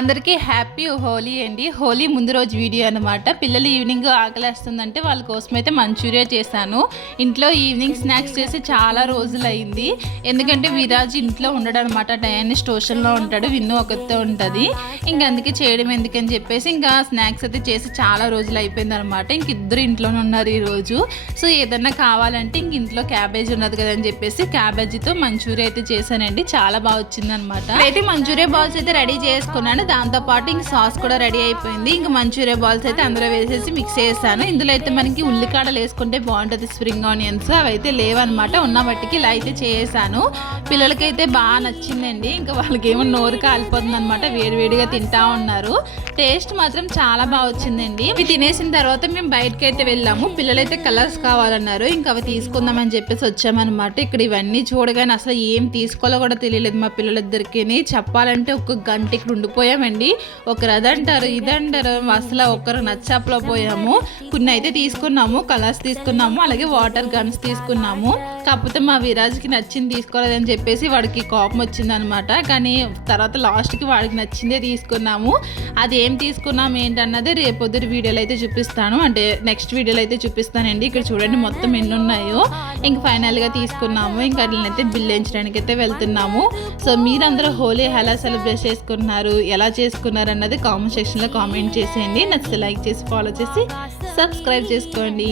అందరికీ హ్యాపీ హోలీ అండి. హోలీ ముందు రోజు వీడియో అనమాట. పిల్లలు ఈవినింగ్ ఆకలేస్తుందంటే వాళ్ళ కోసం అయితే మంచూరియా చేశాను. ఇంట్లో ఈవినింగ్ స్నాక్స్ చేసి చాలా రోజులు అయింది. ఎందుకంటే విరాజ్ ఇంట్లో ఉండడు అనమాట. డయానిష్ ట్యూషన్లో ఉంటాడు, విన్ను ఒకతే ఉంటుంది. ఇంక అందుకే చేయడం ఎందుకని చెప్పేసి ఇంకా స్నాక్స్ అయితే చేసి చాలా రోజులు అయిపోయింది అనమాట. ఇంక ఇద్దరు ఇంట్లోనే ఉన్నారు ఈరోజు. సో ఏదన్నా కావాలంటే ఇంక ఇంట్లో క్యాబేజ్ ఉన్నది కదా అని చెప్పేసి క్యాబేజీతో మంచూరియా అయితే చేశానండి. చాలా బాగా వచ్చింది అనమాట. అయితే మంచూరియా బాల్స్ అయితే రెడీ చేసుకున్నాను. దాంతోపాటు ఇంక సాస్ కూడా రెడీ అయిపోయింది. ఇంక మంచూరియా బాల్స్ అయితే అందులో వేసేసి మిక్స్ చేస్తాను. ఇందులో అయితే మనకి ఉల్లికాడలు వేసుకుంటే బాగుంటుంది, స్ప్రింగ్ ఆనియన్స్ అవి అయితే లేవన్నమాట. ఉన్న బట్టికి ఇలా అయితే చేసాను. పిల్లలకైతే బాగా నచ్చిందండి. ఇంకా వాళ్ళకి ఏమో నోరు కాలిపోతుంది అనమాట, వేడివేడిగా తింటా ఉన్నారు. టేస్ట్ మాత్రం చాలా బాగా వచ్చిందండి. ఇవి తినేసిన తర్వాత మేము బయటకి అయితే వెళ్ళాము. పిల్లలైతే కలర్స్ కావాలన్నారు. ఇంకా అవి తీసుకుందామని చెప్పేసి వచ్చామన్నమాట. ఇక్కడ ఇవన్నీ చూడగానే అసలు ఏం తీసుకోవాలో కూడా తెలియలేదు మా పిల్లలిద్దరికి. చెప్పాలంటే ఒక గంట ఇక్కడ ఉండిపోయామండి. ఒకరు అదంటారు ఇదంటారు, అసలు ఒకరు నచ్చాప్లో పోయాము. కొన్ని అయితే తీసుకున్నాము, కలర్స్ తీసుకున్నాము, అలాగే వాటర్ గన్స్ తీసుకున్నాము. కాకపోతే మా విరాజ్కి నచ్చింది తీసుకోలేదని చెప్పేసి వాడికి కోపం వచ్చిందనమాట. కానీ తర్వాత లాస్ట్కి వాడికి నచ్చిందే తీసుకున్నాము. అది ఏం తీసుకున్నాము ఏంటన్నది రేపొద్దు వీడియోలో అయితే చూపిస్తాను, అంటే నెక్స్ట్ వీడియోలో అయితే చూపిస్తానండి. ఇక్కడ చూడండి మొత్తం ఎన్ని ఉన్నాయో. ఇంక ఫైనల్గా తీసుకున్నాము. ఇంకా అట్లనైతే బిల్ వేయించడానికి అయితే వెళ్తున్నాము. సో మీరందరూ హోలీ ఎలా సెలబ్రేట్ చేసుకున్నారు, ఎలా చేసుకున్నారు అన్నది కామెంట్ సెక్షన్లో కామెంట్ చేసేయండి. నచ్చితే లైక్ చేసి ఫాలో చేసి సబ్స్క్రైబ్ చేసుకోండి.